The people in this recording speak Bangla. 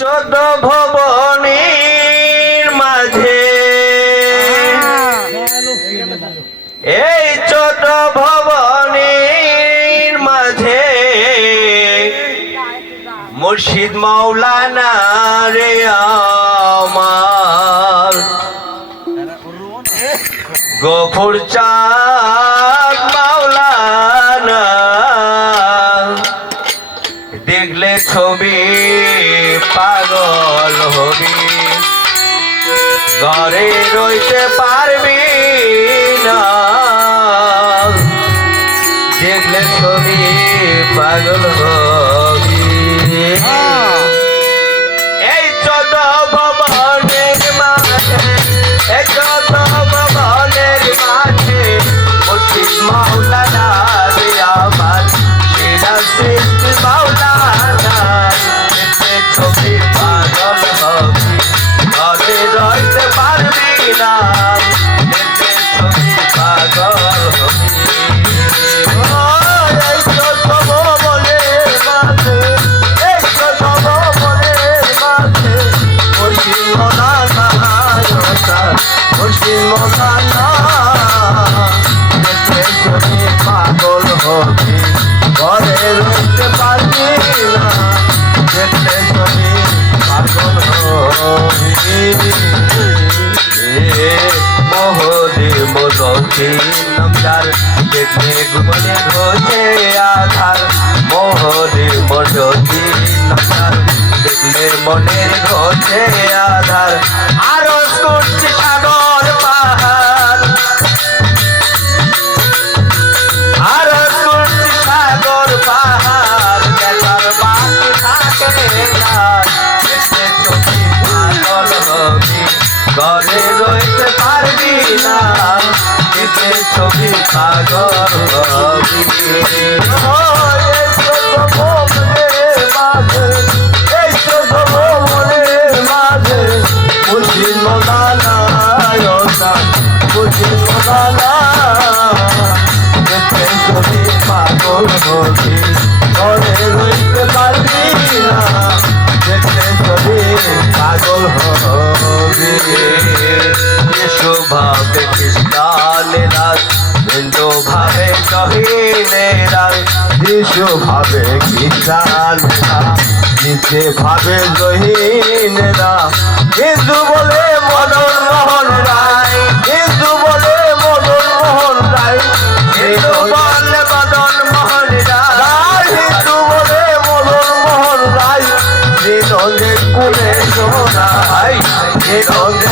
চোদ্দ ভবনীর মাঝে। এই চোদ্দ ভবনীর মাঝে মুর্শিদ মৌলানা রে আমার। গফুর চাঁদ মাওলানা, দেখলে ছবি হবি। ঘরে রইতে পারবি না। দেখলে ছবি পাগল হবি। এই চোদ্দ নামদার দেখলে ঘুমনে ঘোষে আধার মহদেব দক্ষিণ নামদার দেখলে মনের ঘোষে আধার ঘরে রইতে পারবি না দেখতে ছবি পাগল মৌলানা ওস্তাদ, মুর্শিদ মৌলানা দেখতে ছবি পাগল হবি যিশু ভাবে খ্রিস্টানেরা নিচে ভাবে জহিনেরা হিন্দু বলে মদন মোহন রায়, হিন্দু বলে মদন মোহন রায়। বলে মদন মোহন রায় বলে মদন মোহন রায়। কুলে শ্রীনন্দ